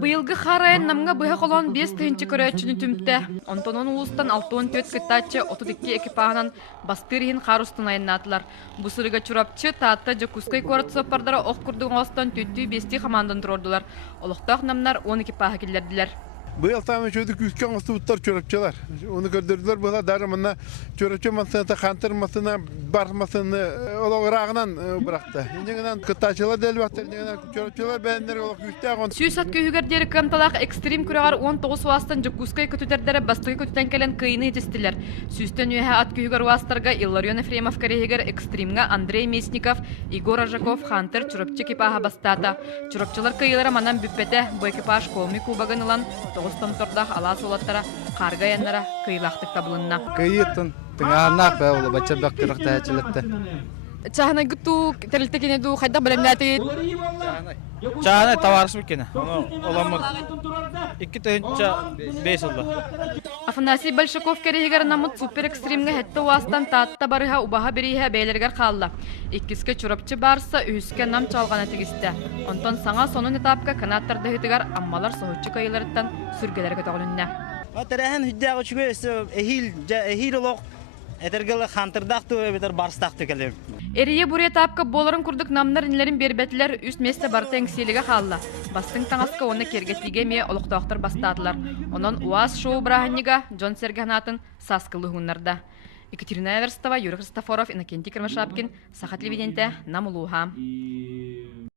Быйылгы харайын намга быха колон 5 тыынчы көрөчүнү түмтэ. Онтонун улустан 6-4 кыттачы 32 экипажынан бастырыхын харустун айыннатылар. Бусырыга чурапчы таатта жакускай корот сопардара ок курдугун остан төттүү 5 командан турордулар. Олохтоох намнар 10 экипажа келдердилер. Быйыл тамы чөйдік үскен ұстыптар чөріпчелер. Оны көрдірділер бұла дары мұнна чөріпче масына, қантыр масына, бар масыны олағырағынан бұрақты. Ендегінен күттачылар дәл бақтыр, ендегінен чөріпчелер бәйіндер олақ үсті ағын. Сүйсат күйігердері кымталақ экстрим күрағар 19 уастан жүккускай көтүдердері бастығы көтүтен келен кыйыны етістілер. Сүйстен үйе ат күйігер уастарға Илларион Ефремов корейгер экстримға Андрей Месников, Игор Ажаков, Хантер чурапчы кипаға бастата. Чурапчылар кыйылары манан бүппеті бұл экипаж колми кубагын ылан тоғыстан тұрдақ алас олаттара қарға яннара кыйлақтық табылынна. Кыйыттын, тыңағанақ бә олы бача бәқтіріқті әчілікті. Чағанай күтту, тәрілті кенеду, қайдақ білемнәтейд? Чағанай таварыш бікені. Оламыр 2 тыынча 5 жылда. Афанасий Большаков керегер намыт супер экстримге хетті уастан таатта барыға убаға берейе бәйлергер қалла. Иккіске чурапчы барса үйіске нам чалғана тегісті. Онтон саңа сонун этапка канаттарды хетігер аммалар соғытчы кайыларыттан сүргелерге тоғылынна. Тәрәхін хүддәғы чүгі әхил олық әтергілі қантырдақты өбетер барыстақты кәлем. Эрие буря тапка боларын курдук намнар инлерин бербетлер үст месте барта эңселиге халла. Бастың таңаска оны кергетлиге ме олуктоохтар бастадылар. Онон УАЗ шоу браханнига Джон Серганатын саскылы хуннарда. Екатерина Эверстова, Юрий Христофоров, Иннокентий Кремешапкин, Саха телевиденте, Намулуха.